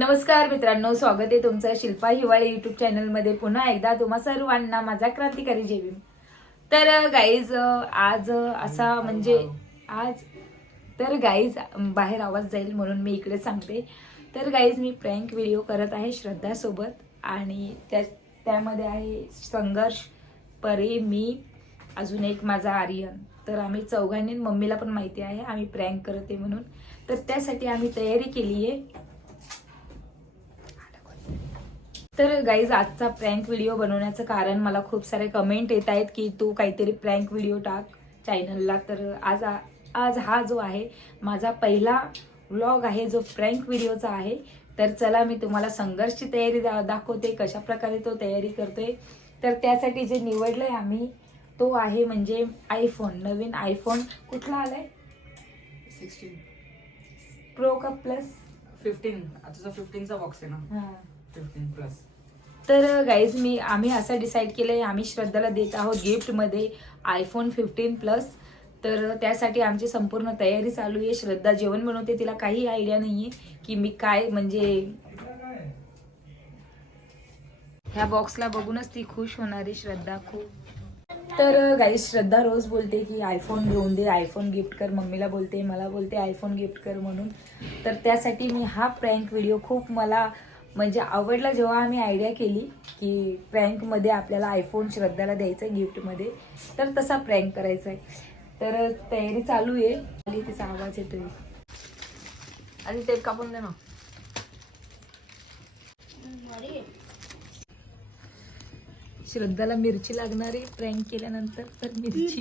नमस्कार मित्रांनो, स्वागत आहे तुमचं शिल्पा हिवाळे युट्यूब चॅनलमध्ये पुन्हा एकदा तुम्हा सर्वांना माझा क्रांतिकारी जय भीम. तर गाईज आज असा म्हणजे आज तर गाईज बाहेर आवाज जाईल म्हणून मी इकडे सांगते. तर गाईज मी प्रँक व्हिडिओ करत आहे श्रद्धा सोबत आणि त्यामध्ये आहे संघर्ष, परी, मी, अजून एक माझा आर्यन. तर आम्ही चौघांनी, मम्मीला पण माहिती आहे आम्ही प्रँक करते म्हणून. तर त्यासाठी आम्ही तयारी केली आहे. तर गाईज आजचा प्रँक व्हिडिओ बनवण्याचं कारण, मला खूप सारे कमेंट येत आहेत की तू काहीतरी प्रँक व्हिडिओ टाक चॅनलला. तर आज हा जो आहे माझा पहिला व्लॉग आहे जो प्रँक व्हिडिओचा आहे. तर चला मी तुम्हाला संघर्षची तयारी दाखवते, कशा प्रकारे तो तयारी करतोय. तर त्यासाठी जे निवडलंय आम्ही तो आहे म्हणजे आयफोन. नवीन आयफोन कुठला आलाय? 16 प्रो का प्लस? 15. तुझा 15चा बॉक्स आहे ना? 15 प्लस. तर गाईज आम्ही असं डिसाईड केलंय, आम्ही श्रद्धाला देत आहोत गिफ्टमध्ये आयफोन 15 प्लस. तर त्यासाठी आमची संपूर्ण तयारी चालू आहे. श्रद्धा जेवण बनवते, तिला काही आयडिया नाहीये की मी काय म्हणजे ह्या बॉक्सला बघूनच ती खुश होणारी श्रद्धा खूप. तर गाईज श्रद्धा रोज बोलते की आयफोन घेऊन दे, आयफोन गिफ्ट कर. मम्मीला बोलते, मला बोलते आयफोन गिफ्ट कर म्हणून. तर त्यासाठी मी हा प्रँक व्हिडिओ खूप मला म्हणजे आवडला. जेव्हा आम्ही आयडिया केली की प्रँकमध्ये आपल्याला आयफोन श्रद्धाला द्यायचा आहे गिफ्टमध्ये, तर तसा प्रँक करायचा आहे. तर तयारी चालू आहे. आणि तिचा आवाज येतोय. आणि टेप कापून दे ना. श्रद्धाला मिरची लागणारी प्रँक केल्यानंतर. तर मिरची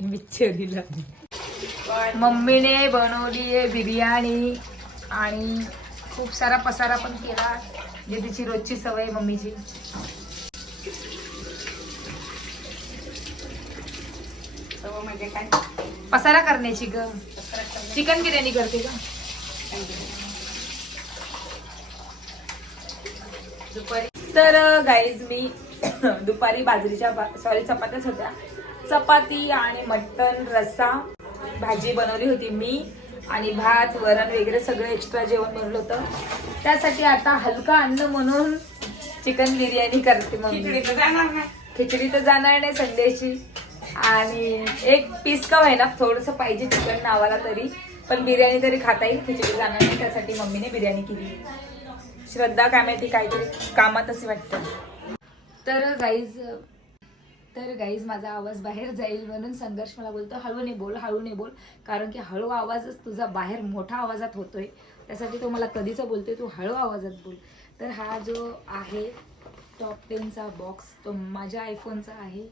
बिचारीला मम्मीने बनवली आहे बिर्याणी आणि खूप सारा पसारा पण केला, जे तिची रोजची सवय आहे मम्मीची. म्हणजे काय पसारा करण्याची ग. चिकन बिर्याणी करते का दुपारी? तर गाईज मी दुपारी बाजरीच्या चपात्याच होत्या. चपाती आणि मटण, रस्सा, भाजी बनवली होती मी, आणि भात, वरण वगैरे सगळं एक्स्ट्रा जेवण बनवलं होतं. त्यासाठी आता हलका अन्न म्हणून चिकन बिर्याणी करते मग. खिचडी तर जाणार नाही संडेची, आणि एक पीस का व्हायना थोडंसं पाहिजे चिकन नावाला तरी, पण बिर्याणी तरी खाता येईल, खिचडी जाणार नाही. त्यासाठी मम्मीने बिर्याणी केली. श्रद्धा काय माहिती काहीतरी कामात असे वाटतं. तर गाईज माझा आवाज बाहेर जाईल म्हणून संघर्ष मला बोलतो हळूने बोल, हळूने बोल, कारण की हळू आवाजच तुझा बाहेर मोठा आवाजात होतोय. त्यासाठी तो मला कधीच बोलतोय तू हळू आवाजात बोल. तर हा जो आहे टॉप 10चा बॉक्स तो माझ्या आयफोनचा आहे,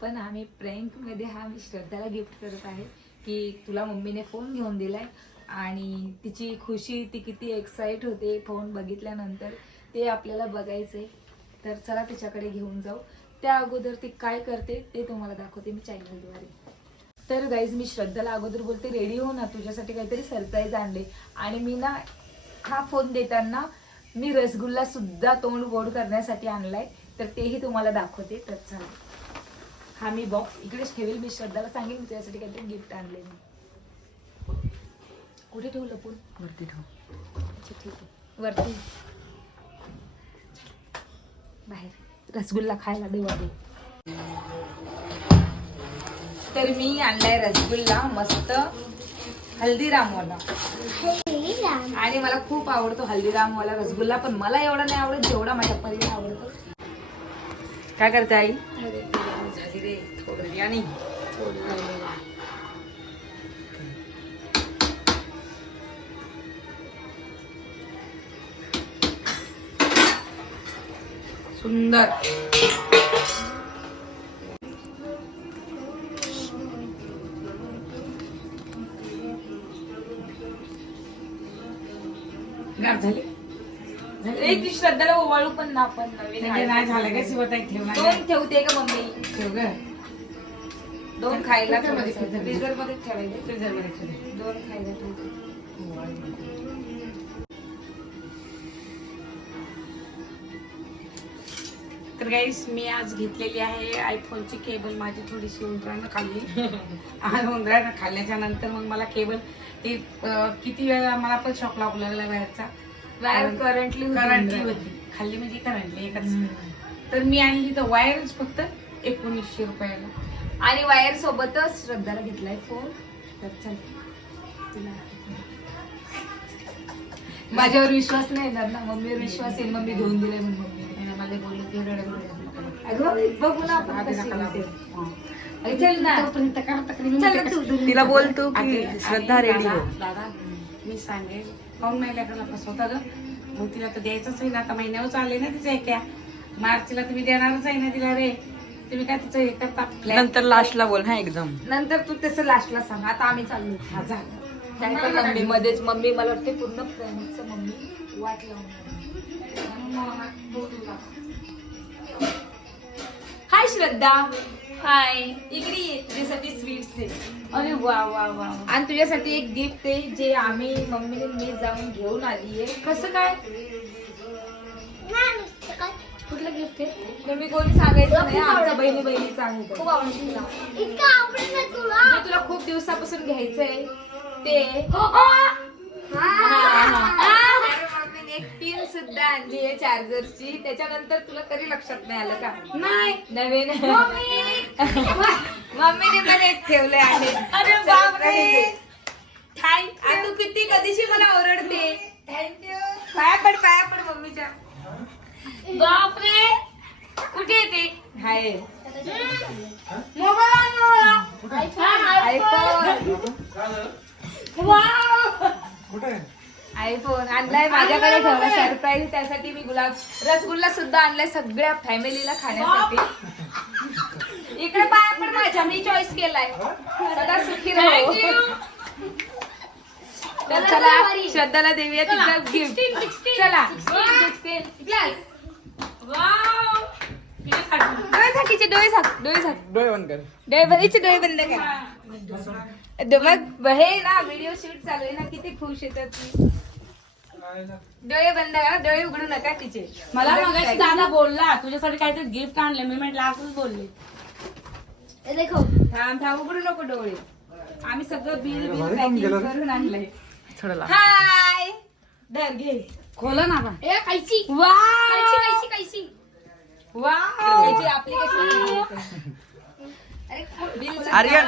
पण आम्ही प्रँकमध्ये हा मी श्रद्धाला गिफ्ट करत आहे की तुला मम्मीने फोन घेऊन दिलाय, आणि तिची खुशी, ती किती एक्साइट होते फोन बघितल्यानंतर ते आपल्याला बघायचंय. तर चला तिच्याकडे घेऊन जाऊ. त्या अगोदर ती काय करते ते तुम्हाला दाखवते मी चॅनलद्वारे. तर गाईज मी श्रद्धाला अगोदर बोलते रेडी हो ना, तुझ्यासाठी काहीतरी सरप्राईज आणले. आणि मी ना हा फोन देताना मी रसगुल्ला सुद्धा तोंड गोड करण्यासाठी आणलाय, तर तेही तुम्हाला दाखवते. तर चला, हा मी बॉक्स इकडेच ठेवेल. मी श्रद्धाला सांगेन मी तुझ्यासाठी काहीतरी गिफ्ट आणले. मी कुठे ठेवलं? पण वरती ठेव. अच्छा ठीक आहे, वरती बाहेर रसगुल्ला खायला देवा दे. तर मी आणलाय रसगुल्ला मस्त हल्दीरामवाला, आणि मला खूप आवडतो हल्दीरामवाला रसगुल्ला, पण मला एवढा नाही आवडत जेवढा माझ्या परीला आवडतो. काय करते आई? बिर्याणी सुंदर. गार झाले ती श्रद्धाला ओवाळू पण ना, पण नवीन नाही झालं का शिवताई? ठेवणार दोन ठेवते का मम्मी? ठेव ग. दोन खायला फ्रीजर मध्ये ठेवायचे. फ्रीजर मध्ये ठेव. दोन खायला ठेवते. तर गाईस मी आज घेतलेली आहे आयफोनची केबल. माझी थोडीशी उंदरानं खाल्ली आणि उंदरानं खाल्ल्याच्या नंतर मग मला केबल ती किती वेळा मला पण शॉक लागू लागला बाहेरचा. वायर करंटली होती खाल्ली म्हणजे करंटली एकच. तर मी आणली तर वायरच फक्त 1900 रुपयाला. आणि वायर सोबतच श्रद्धाला घेतलाय फोन. तर चल तुला माझ्यावर विश्वास नाही येणार ना, मम्मीवर विश्वास येईल. मम्मी घेऊन दिले म्हणून मम्मी मला बोलले की अगं बघू ना आपण कशी होते. चल ना चल ना तू. तिला बोलतो की श्रद्धा रेडी हो. दादा मी सांगेल पाऊन महिन्याकडे फसवता ग. मग तिला तर द्यायचंच आहे ना, आता महिन्यावर चालले ना तिचं क्या मार्चला तुम्ही देणारच आहे ना तिला रे. तुम्ही काय तिचं हे करता नंतर लास्टला बोल हा एकदम. नंतर तू तसं लास्टला सांग. आता आम्ही चाललो. हा झालं. काय पण मम्मी मध्येच मम्मी मला वाटते पूर्ण प्रेमाचं मम्मी वाट लावून. हाय श्रद्धा. हाय इकडे ये. तुझ्यासाठी स्वीट्स आहे. अरे वा वा वा. आणि तुझ्यासाठी एक गिफ्ट आहे जे आम्ही मम्मीने मी जाऊन घेऊन आली आहे. कसं काय कुठलं गिफ्ट आहे तर मी कोणी सांगायचं नाही. आमच्या बहिणी बहिणीचं आहे. खूप जे तुला खूप दिवसापासून घ्यायचंय ते. मम्मीने एक पिन सुद्धा आणली आहे चार्जरची. त्याच्यानंतर तुला तरी लक्षात नाही आलं का? नाही नवीन मम्मीने पण एक ठेवले आहे. अरे बापरे. आणि तू किती कधीशी मला ओरडते. थँक्यू. पाया पड मम्मीच्या. बापरे कुठे येते हाय आयफोन आणलाय माझ्याकडे ठेवला सरप्राईज. त्यासाठी मी रसगुल्ला सुद्धा आणलाय सगळ्या फॅमिलीला खाण्यासाठी. इकडे पाया पण माझ्या मी चॉईस केलाय. सदा सुखी राहू. तर चला श्रद्धाला देऊया तिचं गिफ्ट. चला डोळे झाकीचे डोळे बंद कर. डोळे बंद कर. मग हे ना व्हिडिओ शूट चालू आहे ना. किती खुश येतात. डोळे बंद करा. डोळे उघडू नका तिचे. मला मगाशी दादा बोलला तुझ्यासाठी काहीतरी गिफ्ट आणले. मी म्हटलं असंच बोलले. थांब उघडू नको डोळे. आम्ही सगळं बिल पॅकिंग करून आणलंय. थोडं हाय धर घे. खोला ना बा. आर्यन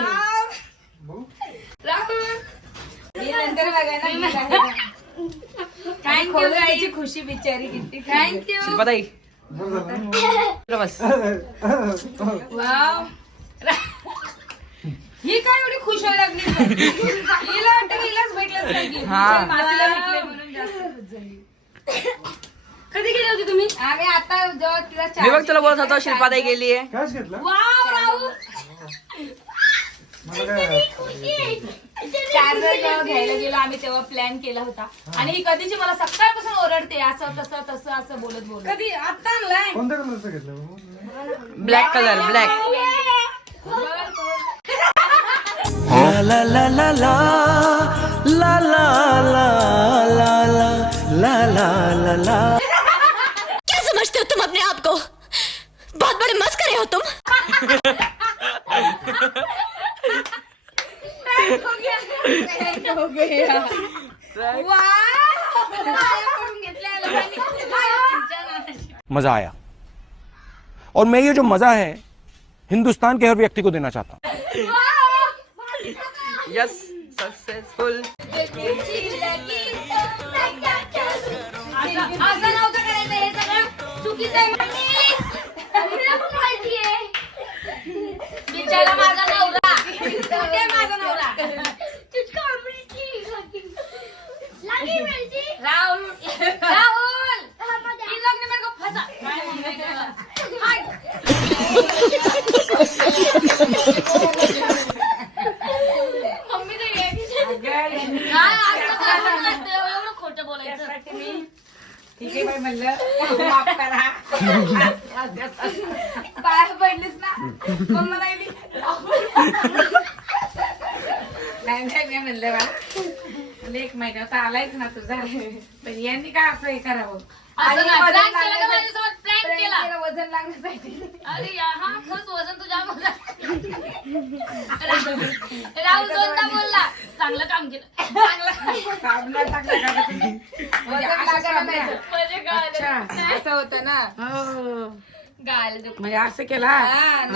नंतर बघा ना. थँक्यू गायची खुशी बिचारी किती. थँक्यू. शिल्पाताई बस. वाव ही काय एवढी खुश व्हायला लागली. हिला वाटतं हिलाच भेटलंच पाहिजे. हा. मासीला भेटले म्हणून जास्त खुश झाली. कधी गेले होते तुम्ही? आम्ही आता जेव्हा तिला मी बघ तुला बोलत होतो शिल्पाताई गेली आहे. कायच घेतलं वाव राहू. मला काय चार्जर जेव्हा घ्यायला गेलो आम्ही तेव्हा प्लॅन केला होता. आणि ही कधीची मला सकाळपासून ओरडते असं तसं असं बोलत. कधी आता आणलाय? कोणत्या कलरचं घेतलं black colour black. La la la la la la la la la la la la la. क्या समझते हो तुम अपने आप को? बहुत बड़े मस्करे हो तुम. मजा आया और मैं ये जो मजा है हिंदुस्तान के हर व्यक्ति को देना चाहता हूँ. Yes successful. असं नव्हतं करायचं. हे सगळं चुकीचं आहे. बिचारा माझा नवरा. कुठे माझा नवरा? राहुल इन लोग ने मेरे को फंसा. मम्मी एवढं खोटं बोलायचं. ठीक आहे बाई म्हणलं माफ करा. पाया पडलीस ना मम्मा नाही. नाही मी म्हणलं बा एक महिना तर आलायच ना तुझा. पण यांनी काय असं हे करावं. असं नाही. Prank केलं का माझ्यासोबत? प्रँक केला वजन लागण्यासाठी. अरे हा खरंच वजन तुझ्या राहुल दोनदा बोलला चांगलं काम केलं साबणात टाकलं का तुम्ही? वजन लागायला नाही. म्हणजे काय असं होतं ना. हो. गायला दुखलं. म्हणजे असं केला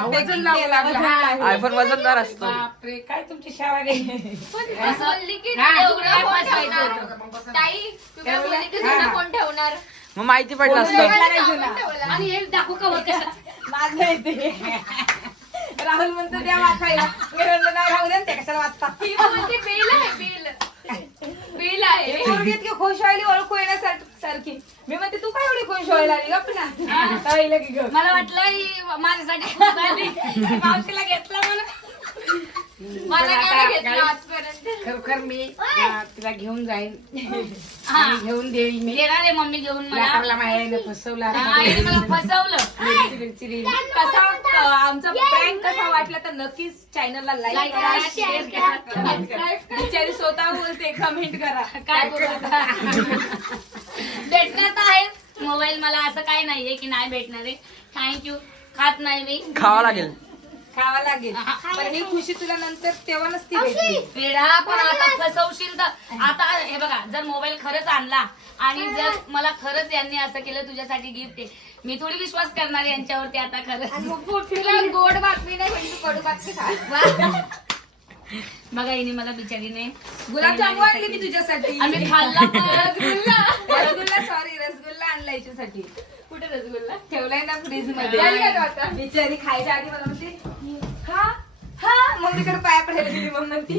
वजन लावू लागला आयफोन वजनदार असतो. बापरे काय तुमची शाळा गेली. असं बोलली की हा. एवढं कोण ठेवणार? ताई तू काय बोलली की जुना कोण ठेवणार मग माहिती पडलं असतं. आणि हे दाखवू का वर कशात? माझं आहे ते. राहुल म्हणतो द्या वाचायला. मी म्हणलं नाही राहू द्या ना, ते कशाला वाचता. ही म्हणते बेल आहे बेल बेल आहे पोरगी इतकी खुश व्हायली ओळखू येण्यासारखी. मी म्हणते तू काय एवढी खुश व्हायला आली गप ना. ताईला की गप. मला वाटलं ही माझ्यासाठी खूप झाली. मावशीला घेतला मला काय घेतलं आजपर्यंत खरोखर मी तिला घेऊन जाईन हा. आणि घेऊन देईन मी. येणार आहे मम्मी घेऊन मला लाकडला मायाने फसवला हा, हिने मला फसवलं मिरची दिली. कसा आमचा प्रँक कसा वाटला तर नक्कीच चॅनलला लाईक Like करा, करा, शेअर share करा. बिचारी स्वतः बोलते, कमेंट करा. काय बोलता भेटणार तर आहे मोबाईल मला असं काही नाहीये की नाही भेटणार आहे थँक्यू खात नाही मी खावा लागेल. खावा लागेल पण ही खुशी तुला नंतर तेव्हा नसती भेटली. वेडा पण आता फसवशील तर आता हे बघा जर मोबाईल खरंच आणला आणि जर मला खरंच यांनी असं केलं तुझ्यासाठी गिफ्ट आहे मी थोडी विश्वास करणार आहे यांच्यावरती आता खरंच तुला गोड बातमी नाही म्हणजे कडू बातमी खा. बघा हिने मला बिचारीने गुलाबजामू आणली मी तुझ्यासाठी. आणि खाल्ला पण. रसगुल्ला सॉरी रसगुल्ला आणला याच्यासाठी. कुठे रसगुल्ला ठेवलाय ना फ्रीज मध्ये. बिचारी खायच्या आधी मला म्हणते हा हा मम्मीकडे पाया पडायला गेली. मग म्हणती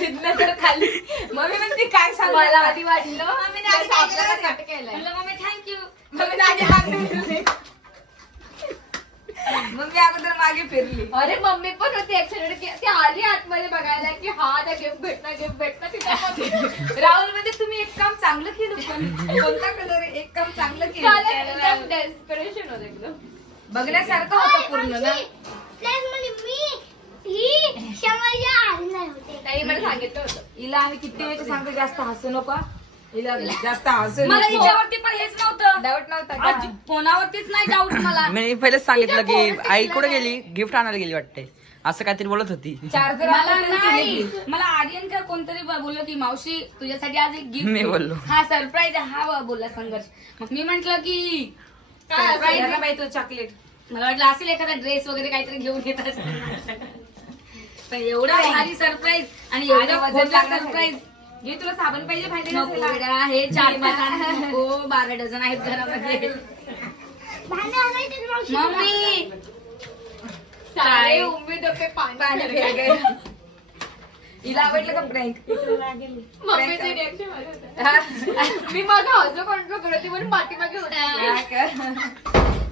तिथनं तर खाली. मम्मी म्हणते काय सांगू मला आता? आधी वाटलं मम्मीने आधी आपल्याला सांगितलं कट केलंय. म्हणलं मम्मी थँक्यू मम्मीने आधी हात धरले. मम्मी अगोदर मागे फिरली. अरे मम्मी पण होती ऍक्च्युअली ती आली आतमध्ये बघायला की हा आता गिफ्ट भेटणार तिथे राहुल मध्ये तुम्ही एक काम चांगलं केलं पण कोणता कलर आहे? एक काम चांगलं केलं. डेस्परेशन होतं एकदम बघण्यासारखं होतं पूर्ण ना. ताई मला सांगितलं होतं हिला आम्ही किती वेळेस सांगतो जास्त हसू नको. हिला जास्त हसू मला नको. हिच्यावरती पण हेच नव्हतं डाऊट नव्हता आज का? फोनावरतीच नाही डाऊट मला मी पहिलेच सांगितलं की आई कुठे गेली गिफ्ट आणायला गेली वाटते असं काहीतरी बोलत होती. चार्जर मला नाही मला आर्यन का कोणतरी बोललो की मावशी तुझ्यासाठी आज एक मी गिफ्ट बोललो. हा सरप्राईज आहे हा बोलला संघर्ष मग मी म्हंटल की सरप्राईज चॉकलेट. मला वाटलं असेल एखादा ड्रेस वगैरे काहीतरी घेऊन येतात पण एवढा भारी सरप्राईज आणि एवढं वजन खोटं लागण्यासाठी. सरप्राईज घे तुला साबण पाहिजे भांडे नको घासायला? बेटा, हे 4-5 आणू नको 12 डझन आहेत घरामध्ये मम्मी सारे उम्मीद पे पाणी फिर गए. हिला आवडलं का प्रँक? मम्मीचे रिएक्शन मी माझा हजो कंट्रोल करत होती म्हणून पाठीमागे होते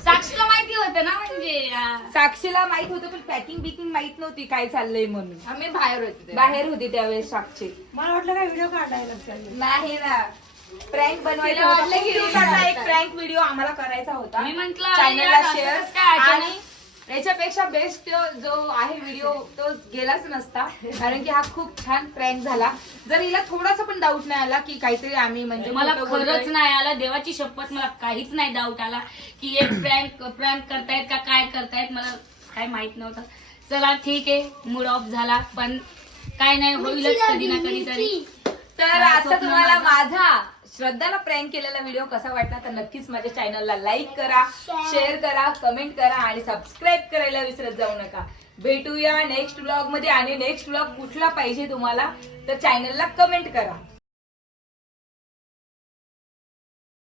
साक्षीला माहिती होतं ना म्हणजे साक्षीला माहित होतं पण पॅकिंग बिकिंग माहित नव्हती काय चाललंय म्हणून. आम्ही बाहेर होते बाहेर होती त्यावेळेस साक्षी. मला वाटलं काय व्हिडिओ काढायला नाही ना प्रँक बनवायचा तिला होता. वाटलं की खूप दिवसाचा एक प्रँक व्हिडिओ आम्हाला करायचा होता. मी म्हंटल चॅनलला शेअर काय आणि याच्यापेक्षा बेस्ट जो आहे व्हिडिओ तो गेलाच नसता कारण की हा खूप छान प्रँक झाला. जर हिला थोडासा पण डाऊट नाही आला की काहीतरी आम्ही म्हणजे मला खोटं खरंच बोलतोय. नाही आला देवाची शपथ मला काहीच नाही डाऊट आला की एक प्रँक करतायत का काय करतायत मला काय माहित नव्हतं. चला ठीक आहे मूड ऑफ झाला पण काय नाही होईलच कधी ना कधीतरी. तर आता तुम्हाला माझा श्रद्धाला प्रँक केलेला व्हिडिओ कसा वाटला तर नक्कीच माझ्या चॅनलला लाईक करा, शेअर करा, कमेंट करा आणि सबस्क्राईब करायला विसरत जाऊ नका. भेटूया नेक्स्ट व्लॉग मध्ये आणि नेक्स्ट व्लॉग कुठला पाहिजे तुम्हाला तर चॅनलला कमेंट करा.